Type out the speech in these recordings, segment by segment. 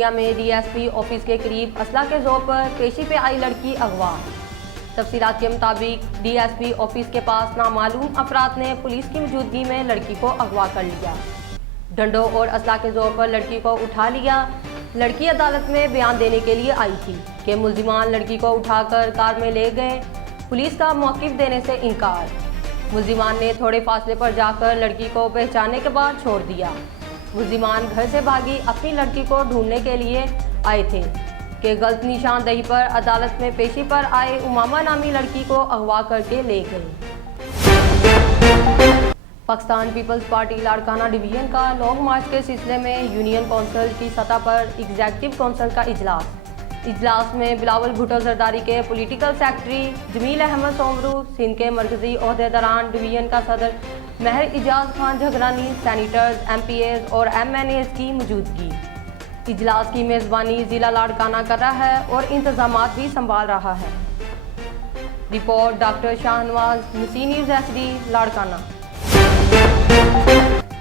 कुतिया में DSP office के करीब असला के जोर पर पेशी पे आई लड़की अगवा। तफसीलात के मुताबिक डीएसपी ऑफिस के पास नामालूम अफराद ने पुलिस की मौजूदगी में लड़की को अगवा कर लिया। डंडों और असला के जोर पर लड़की को उठा लिया। लड़की अदालत में बयान देने के लिए आई थी कि मुल्जिमान लड़की को उठाकर कार में ले गए। पुलिस का मौक़िफ़ देने से इनकार। मुल्जिमान ने थोड़े फासले पर जाकर लड़की को पहचानने के बाद छोड़ दिया। मुल्जिमान घर से भागी अपनी लड़की को ढूंढने के लिए आए थे कि गलत निशानदही पर अदालत में पेशी पर आए उमामा नामी लड़की को अगवा करके ले गए। Pakistan peoples party Larkana division का लॉन्ग मार्च के सिलसिले में यूनियन कौंसिल की सतह पर एग्जीक्यूटिव कौंसिल का इजलास में बिलावल भुट्टो जरदारी के पॉलिटिकल सेक्रेटरी जमील अहमद सोमरू, सिंध के मरकजी ओहदेदारान डिवीज़न का सदर महर इजाज खान झगरानी, सैनिटर्स, MPAs और MNAs की मौजूदगी। इजलास की मेज़बानी ज़िला लाड़काना कर रहा है और इंतज़ामात भी संभाल रहा है। रिपोर्ट डॉक्टर शाहनवाज, मुसी news HD, Larkana.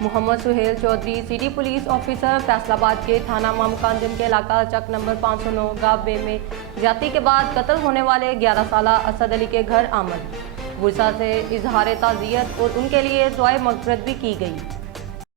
Mohammad Suhail Chaudhry, city police officer, Faisalabad के थाना मामकांजम के इलाका चक नंबर 509 गाँव बे में ज्यादती के बाद कत्ल होने वाले 11 साला असद अली के घर आमद। गुस्सा से इजहार ताज़ियत और उनके लिए दुआए मग़फ़िरत भी की गई।